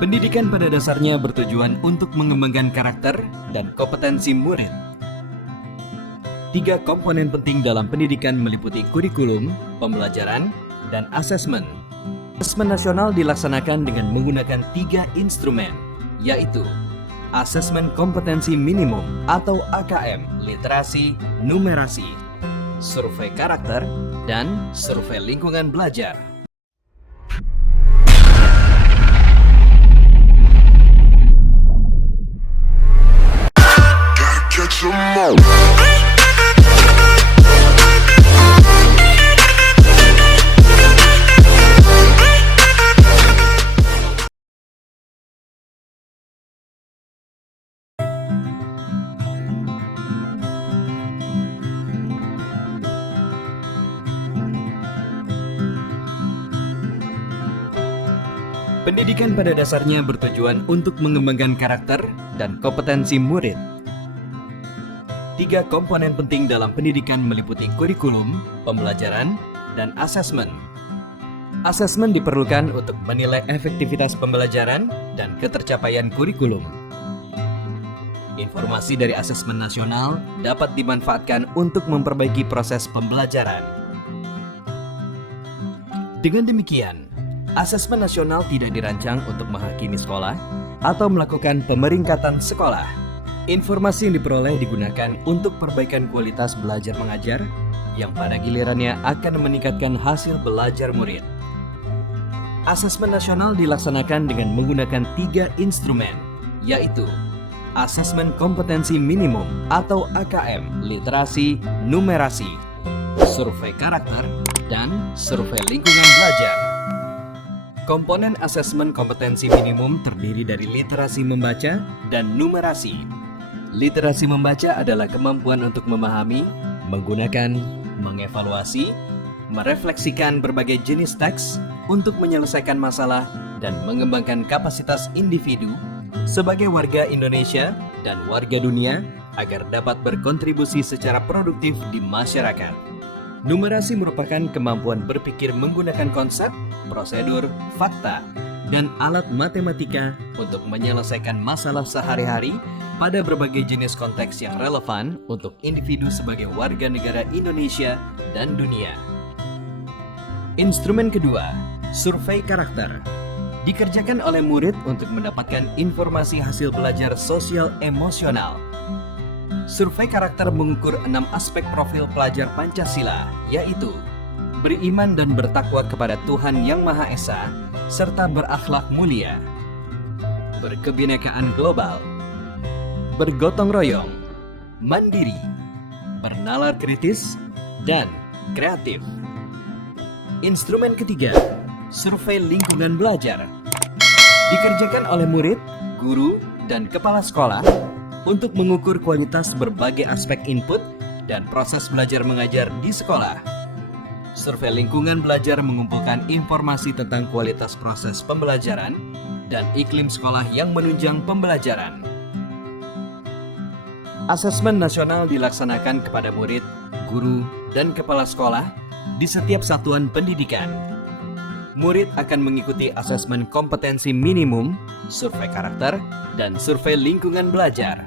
Pendidikan pada dasarnya bertujuan untuk mengembangkan karakter dan kompetensi murid. 3 komponen penting dalam pendidikan meliputi kurikulum, pembelajaran, dan asesmen. Asesmen nasional dilaksanakan dengan menggunakan 3 instrumen, yaitu Asesmen Kompetensi Minimum atau AKM, Literasi, Numerasi, Survei Karakter, dan Survei Lingkungan Belajar. Pendidikan pada dasarnya bertujuan untuk mengembangkan karakter dan kompetensi murid. 3 komponen penting dalam pendidikan meliputi kurikulum, pembelajaran, dan asesmen. Asesmen diperlukan untuk menilai efektivitas pembelajaran dan ketercapaian kurikulum. Informasi dari asesmen nasional dapat dimanfaatkan untuk memperbaiki proses pembelajaran. Dengan demikian, asesmen nasional tidak dirancang untuk menghakimi sekolah atau melakukan pemeringkatan sekolah. Informasi yang diperoleh digunakan untuk perbaikan kualitas belajar mengajar yang pada gilirannya akan meningkatkan hasil belajar murid. Asesmen nasional dilaksanakan dengan menggunakan 3 instrumen, yaitu Asesmen Kompetensi Minimum atau AKM, Literasi, Numerasi, Survei Karakter, dan Survei Lingkungan Belajar. Komponen asesmen kompetensi minimum terdiri dari literasi membaca dan numerasi. Literasi membaca adalah kemampuan untuk memahami, menggunakan, mengevaluasi, merefleksikan berbagai jenis teks untuk menyelesaikan masalah dan mengembangkan kapasitas individu sebagai warga Indonesia dan warga dunia agar dapat berkontribusi secara produktif di masyarakat. Numerasi merupakan kemampuan berpikir menggunakan konsep, prosedur, fakta, dan alat matematika untuk menyelesaikan masalah sehari-hari pada berbagai jenis konteks yang relevan untuk individu sebagai warga negara Indonesia dan dunia. Instrumen kedua, survei karakter, dikerjakan oleh murid untuk mendapatkan informasi hasil belajar sosial emosional. Survei karakter mengukur 6 aspek profil pelajar Pancasila, yaitu beriman dan bertakwa kepada Tuhan Yang Maha Esa, serta berakhlak mulia, berkebinekaan global, bergotong royong, mandiri, bernalar kritis, dan kreatif. Instrumen ketiga, survei lingkungan belajar, dikerjakan oleh murid, guru, dan kepala sekolah untuk mengukur kualitas berbagai aspek input dan proses belajar mengajar di sekolah. Survei lingkungan belajar mengumpulkan informasi tentang kualitas proses pembelajaran dan iklim sekolah yang menunjang pembelajaran. Asesmen nasional dilaksanakan kepada murid, guru, dan kepala sekolah di setiap satuan pendidikan. Murid akan mengikuti asesmen kompetensi minimum, survei karakter, dan survei lingkungan belajar.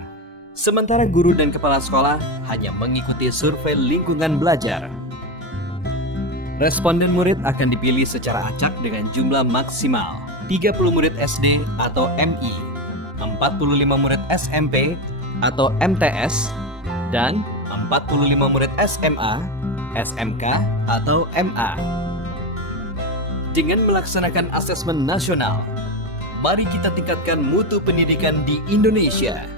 Sementara guru dan kepala sekolah hanya mengikuti survei lingkungan belajar. Responden murid akan dipilih secara acak dengan jumlah maksimal 30 murid SD atau MI, 45 murid SMP atau MTS, dan 45 murid SMA, SMK atau MA. Dengan melaksanakan asesmen nasional, mari kita tingkatkan mutu pendidikan di Indonesia.